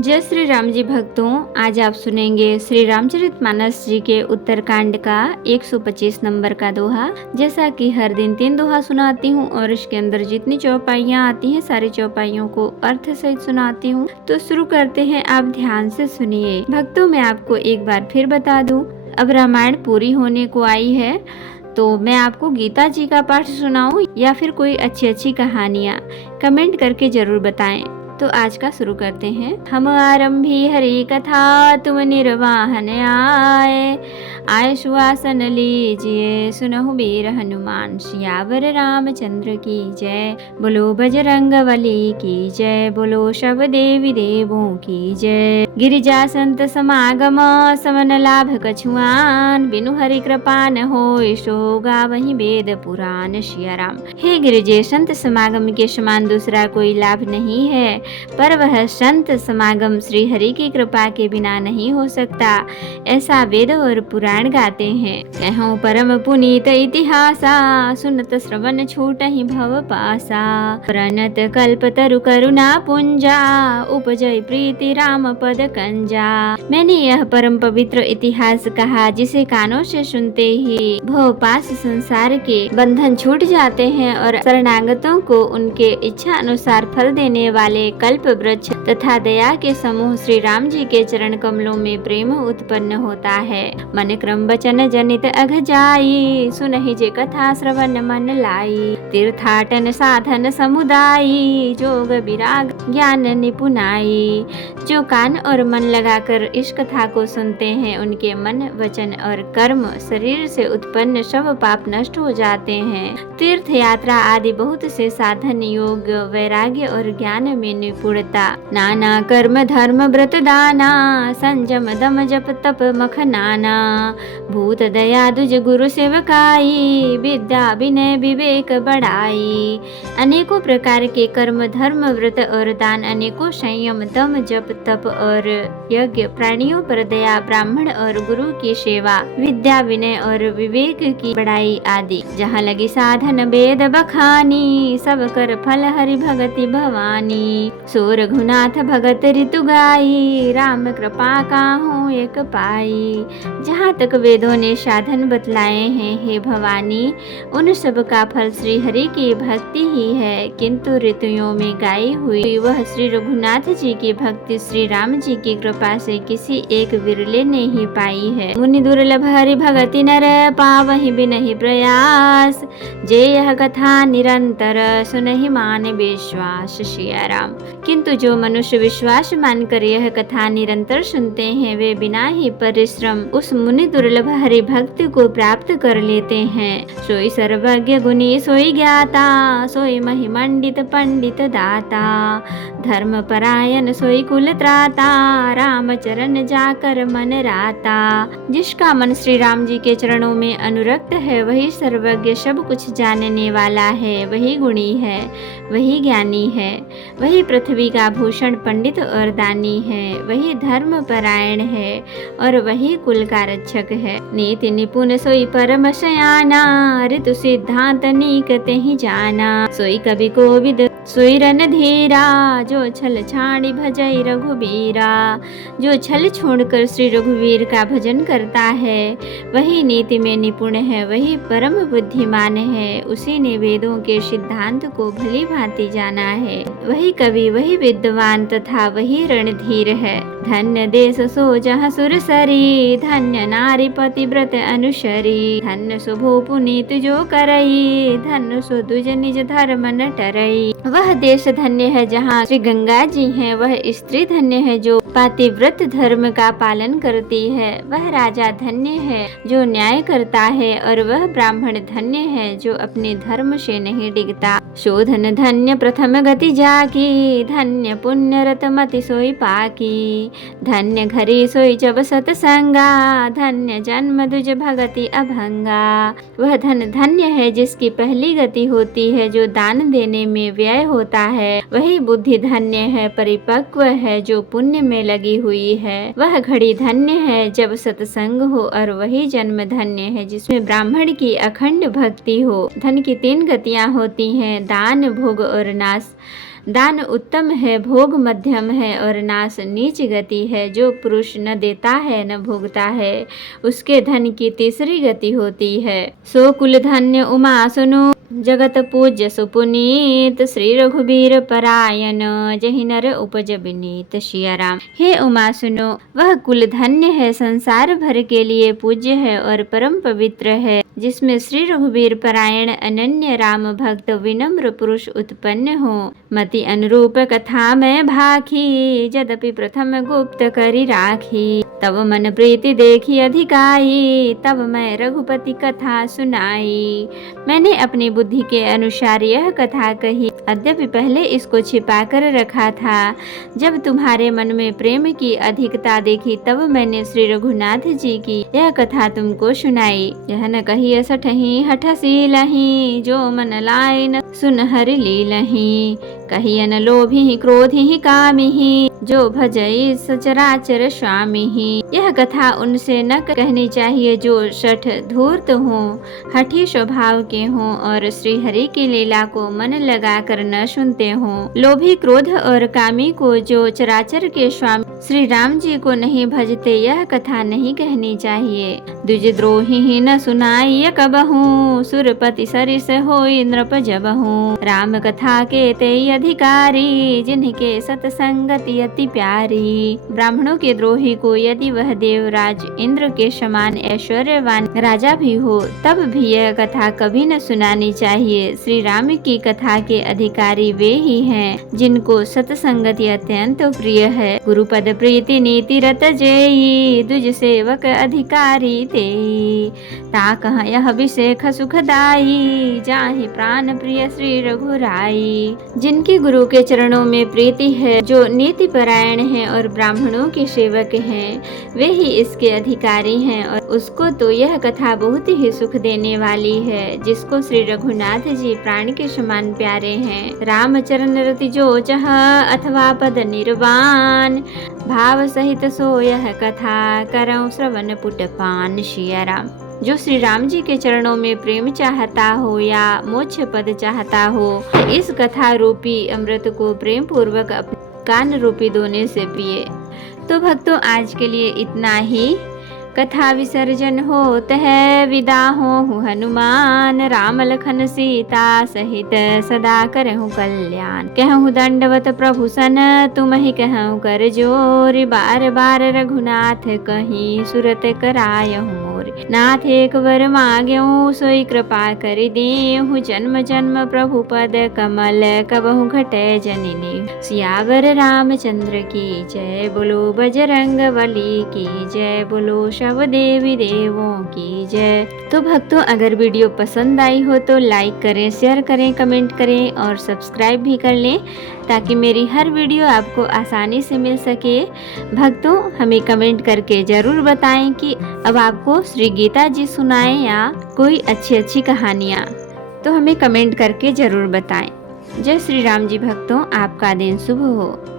जय श्री राम जी भक्तों, आज आप सुनेंगे श्री रामचरितमानस जी के उत्तरकांड का 125 नंबर का दोहा। जैसा कि हर दिन 3 दोहा सुनाती हूँ और इसके अंदर जितनी चौपाइयाँ आती हैं सारी चौपाइयों को अर्थ सहित सुनाती हूँ। तो शुरू करते हैं, आप ध्यान से सुनिए। भक्तों, मैं आपको एक बार फिर बता दूं, अब रामायण पूरी होने को आई है, तो मैं आपको गीता जी का पाठ सुनाऊं या फिर कोई अच्छी कहानियाँ, कमेंट करके जरूर बताएं। तो आज का शुरू करते हैं। हम आरंभी हरि कथा, तुम निर्वाहन आए सुआसन लीजिए, सुनहु वीर हनुमान सियावर रामचंद्र की जय। बोलो बजरंगबली की जय, बोलो सब देवी देवों की जय। गिरिजा संत समागम, समन लाभ कछुआन, बिनु हरि कृपा न होय सो गावहि वेद पुराण सिया राम। हे गिरिजे, संत समागम के समान दूसरा कोई लाभ नहीं है, पर वह संत समागम श्री हरि की कृपा के बिना नहीं हो सकता, ऐसा वेद और पुराण गाते हैं। कहूँ परम पुनीत इतिहासा, सुनत श्रवण छूटहि भव पासा। प्रणत कल्प तरु करुणा पुंजा, उपजय प्रीति राम पद कंजा। मैंने यह परम पवित्र इतिहास कहा, जिसे कानों से सुनते ही भव पास संसार के बंधन छूट जाते हैं और शरणागतों को उनके इच्छा अनुसार फल देने वाले कल्प वृक्ष तथा दया के समूह श्री राम जी के चरण कमलों में प्रेम उत्पन्न होता है। मन क्रम वचन जनित अघ जाई, सुनहि जे कथा श्रवण मन लाई। तीर्थाटन साधन समुदायी, जोग विराग ज्ञान निपुनाई। जो कान और मन लगाकर इस कथा को सुनते हैं, उनके मन वचन और कर्म शरीर से उत्पन्न सब पाप नष्ट हो जाते हैं। तीर्थ यात्रा आदि बहुत से साधन, योग वैराग्य और ज्ञान में निपुणता, नाना कर्म धर्म व्रत दाना, संयम दम जप तप मखनाना। भूत दया दुज गुरु सेवकाई, विद्या विनय विवेक बढ़ाई। अनेकों प्रकार के कर्म धर्म व्रत और दान, अनेकों संयम दम जप तप और यज्ञ, प्राणियों पर दया, ब्राह्मण और गुरु की सेवा, विद्या विनय और विवेक की बढ़ाई आदि। जहाँ लगी साधन वेद बखानी, सब कर फल हरि भगति भवानी। सो रघुनाथ भगत ऋतु गाई, राम कृपा काहू एक पाई। जहाँ तक वेदों ने साधन बतलाए हैं, हे भवानी, उन सब का फल श्री हरि की भक्ति ही है, किंतु ऋतुओं में गाई हुई वह श्री रघुनाथ जी की भक्ति श्री राम जी की कृपा से किसी एक विरले ने ही पाई है। मुनि दुर्लभ हरि भगति नर, पावहि बिनहि प्रयास। जे यह कथा निरंतर, सुनहि मान विश्वास सिया राम। किंतु जो मनुष्य विश्वास मानकर यह कथा निरंतर सुनते हैं, वे बिना ही परिश्रम उस मुनि दुर्लभ हरि भक्ति को प्राप्त कर लेते हैं। सोई सर्वज्ञ गुणी सोई ज्ञाता, सोई महिमंडित पंडित दाता। धर्म परायण सोई कुल त्राता, राम चरण जाकर मन राता। जिसका मन श्री राम जी के चरणों में अनुरक्त है, वही सर्वज्ञ सब कुछ जानने वाला है, वही गुणी है, वही ज्ञानी है, वही पृथ्वी का भूषण पंडित और दानी है, वही धर्म परायण है और वही कुल का रक्षक है। नीति निपुण सोई परम सयाना, ऋतु सिद्धांत नीक तेहि जाना। सोई कवि कोविद सोई रणधीरा, जो छल छाड़ी भजई रघुबीरा। जो छल छोड़कर श्री रघुवीर का भजन करता है, वही नीति में निपुण है, वही परम बुद्धिमान है। उसी ने वेदों के सिद्धांत को भली भांति जाना है। वही कवि, वही विद्वान तथा वही रणधीर है। धन्य देश सो जहाँ सुरसरी, धन्य नारी पतिव्रत अनुसरी। धन्य सो भो पुनीत जो करई, धन्य सो दुज निज धर्म न टरई। वह देश धन्य है जहाँ श्री गंगा जी हैं, वह स्त्री धन्य है जो पातिव्रत धर्म का पालन करती है। वह राजा धन्य है जो न्याय करता है और वह ब्राह्मण धन्य है जो अपने धर्म से नहीं डिगता। शोधन धन्य प्रथम गति जाकी, धन्य पुण्य रत मति सोई पाकी। धन्य घरी सोई जब सतसंगा, धन्य जन्म दुज भगति अभंगा। वह धन धन्य है जिसकी पहली गति होती है, जो दान देने में व्यय होता है। वही बुद्धि धन्य है, परिपक्व है, जो पुण्य में लगी हुई है। वह घड़ी धन्य है जब सत्संग हो, और वही जन्म धन्य है जिसमें ब्राह्मण की अखंड भक्ति हो। धन की 3 गतियां होती हैं, दान, भोग और नाश। दान उत्तम है, भोग मध्यम है और नाश नीच गति है। जो पुरुष न देता है न भोगता है, उसके धन की तीसरी गति होती है। सो कुल धन्य उमा सुनु, जगत पूज्य सुपुनीत। श्री रघुबीर परायण, जहि नर उपज विनीत। सिया राम। हे उमा सुनो, वह कुल धन्य है, संसार भर के लिए पूज्य है और परम पवित्र है, जिसमें श्री रघुबीर परायण अनन्य राम भक्त विनम्र पुरुष उत्पन्न हो। मति अनुरूप कथा में भाखी, यद्यपि प्रथम गुप्त करी राखी। तब मन प्रीति देखी अधिकाई, तब मैं रघुपति कथा सुनाई। मैंने अपनी बुद्धि के अनुसार यह कथा कही, यद्यपि पहले इसको छिपा कर रखा था। जब तुम्हारे मन में प्रेम की अधिकता देखी, तब मैंने श्री रघुनाथ जी की यह कथा तुमको सुनाई। यह न कही सठही हठसी लही, जो मन लाय न सुन हरि लीलही। कहियन लोभी क्रोधी कामिही, जो भजई सचराचर स्वामी। यह कथा उनसे न कहनी चाहिए जो शठ धूर्त हो, हठी स्वभाव के हों और श्री हरि की लीला को मन लगा कर न सुनते हों। लोभी क्रोध और कामी को जो चराचर के स्वामी श्री राम जी को नहीं भजते, यह कथा नहीं कहनी चाहिए। द्विजद्रोही न सुनाई कबहू, सुरपति सरिस होई नृप जबहू। राम कथा के ते अधिकारी, जिनके सतसंगति अति प्यारी। ब्राह्मणों के द्रोही को यदि वह देवराज इंद्र के समान ऐश्वर्यवान राजा भी हो, तब भी यह कथा कभी न सुनानी चाहिए। श्री राम की कथा के अधिकारी वे ही हैं, जिनको सतसंगति अत्यंत प्रिय है। गुरुपद प्रीति नीति रत जेई, द्विज सेवक अधिकारी तेई। ता कह यह अभिषेक सुखदाई, जाहि प्राण प्रिय श्री रघुराई। जिनकी गुरु के चरणों में प्रीति है, जो नीति परायण है और ब्राह्मणों के सेवक हैं, वे ही इसके अधिकारी हैं। और उसको तो यह कथा बहुत ही सुख देने वाली है, जिसको श्री रघुनाथ जी प्राण के समान प्यारे हैं। रामचरण रति जो चह, अथवा पद निर्वाण। भाव सहित सो यह कथा, करऊं श्रवण पुटपान। सिया राम। जो श्री राम जी के चरणों में प्रेम चाहता हो या मोक्ष पद चाहता हो, इस कथा रूपी अमृत को प्रेम पूर्वक अपने कान रूपी दोने से पिए। तो भक्तों, आज के लिए इतना ही। कथा विसर्जन होत है, विदा हो हनुमान। राम लखन सीता सहित सदा करहु कल्याण। कहूँ दंडवत प्रभु सन, तुम ही कहूँ कर जोर। बार बार रघुनाथ कहीं, सुरत करायहु मोर। नाथ एक वर मांग्यऊ, सोई कृपा कर देहु। जन्म जन्म प्रभु पद कमल, कबहु घटे जननी। सियावर रामचंद्र की जय, बोलो बजरंग बली की जय, बोलो शब देवी देवों की जय। तो भक्तों, अगर वीडियो पसंद आई हो तो लाइक करें, शेयर करें, कमेंट करें और सब्सक्राइब भी कर लें, ताकि मेरी हर वीडियो आपको आसानी से मिल सके। भक्तों, हमें कमेंट करके ज़रूर बताएं कि अब आपको श्री गीता जी सुनाएं या कोई अच्छी कहानियाँ। तो हमें कमेंट करके ज़रूर बताएं। जय श्री राम जी। भक्तों, आपका दिन शुभ हो।